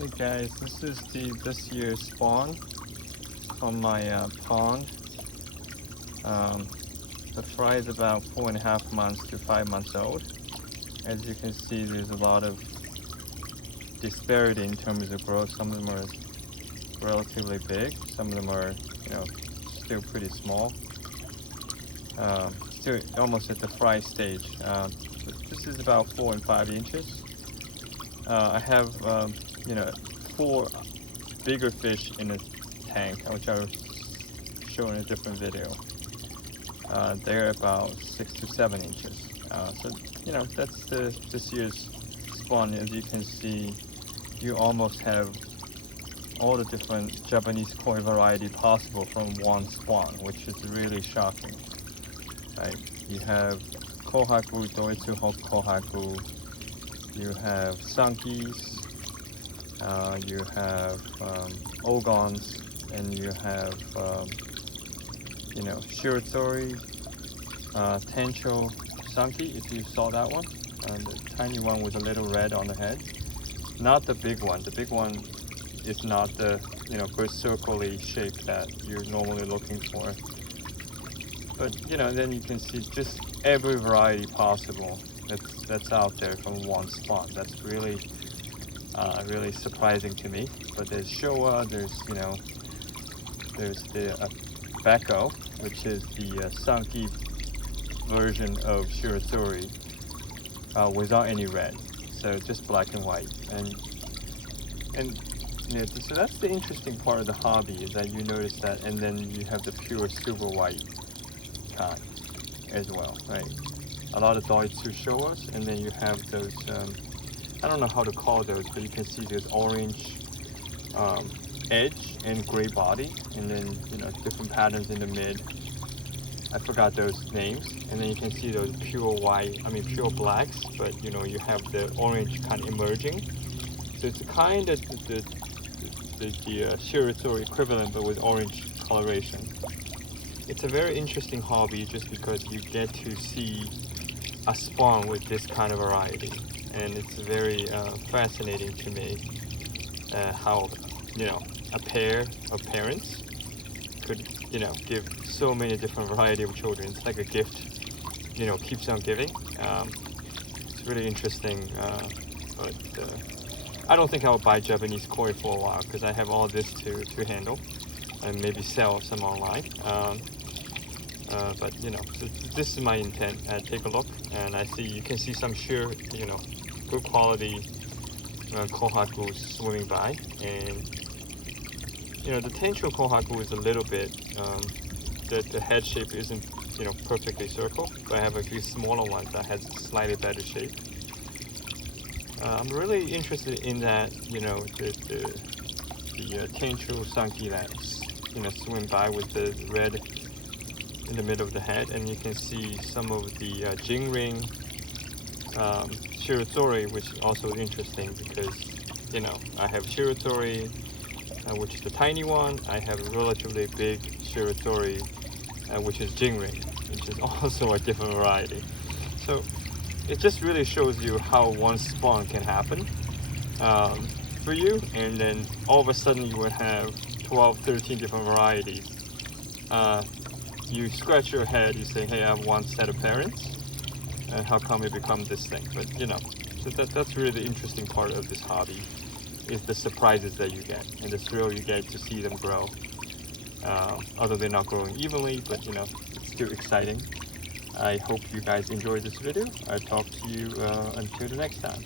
Hey guys, this is this year's spawn from my pond. Um, the fry is about 4.5 months to 5 months old. As you can see, there's a lot of disparity in terms of growth. Some of them are relatively big, some of them are, still pretty small. Still almost at the fry stage. This is about 4 and 5 inches. I have, 4 bigger fish in a tank, which I'll show in a different video. They're about 6 to 7 inches. So, that's this year's spawn. As you can see, you almost have all the different Japanese koi variety possible from one spawn, which is really shocking. Right? You have Kohaku, Doitsu Kohaku, you have Sankis, you have Ogons, and you have Shiratori, Tencho Sanki, if you saw that one, the tiny one with a little red on the head. Not the big one. The big one is not the good circle-y shape that you're normally looking for. But then you can see just every variety possible that's out there from one spawn. That's really really surprising to me. But there's Showa, there's the Beko, which is the Sanki version of Shiratori without any red, so just black and white. And so that's the interesting part of the hobby, is that you notice that, and then you have the pure silver white kind as well, right? A lot of Doitsu Showas, and then you have those, I don't know how to call those, but you can see there's orange edge and gray body, and then different patterns in the mid. I forgot those names. And then you can see those pure white, pure blacks, but you have the orange kind of emerging. So it's kind of the Shiratori equivalent, but with orange coloration. It's a very interesting hobby just because you get to see a spawn with this kind of variety, and it's very fascinating to me how a pair of parents could give so many different variety of children. It's like a gift, keeps on giving. It's really interesting, but I don't think I will buy Japanese koi for a while, because I have all this to handle, and maybe sell some online. But so this is my intent. Take a look, and you can see some good quality kohaku swimming by, and the Tencho kohaku is a little bit, the head shape isn't perfectly circle, but I have a few smaller ones that has slightly better shape. I'm really interested in that, the Tencho Sanki that swim by with the red in the middle of the head, and you can see some of the Jingring Shiratori, which is also interesting because I have Shiratori, which is the tiny one. I have a relatively big Shiratori, which is Jingring, which is also a different variety. So it just really shows you how one spawn can happen for you, and then all of a sudden you would have 12, 13 different varieties. You scratch your head, you say, hey, I have one set of parents, and how come it becomes this thing? But so that's really the interesting part of this hobby, is the surprises that you get, and the thrill you get to see them grow. Although they're not growing evenly, but it's still exciting. I hope you guys enjoyed this video. I'll talk to you until the next time.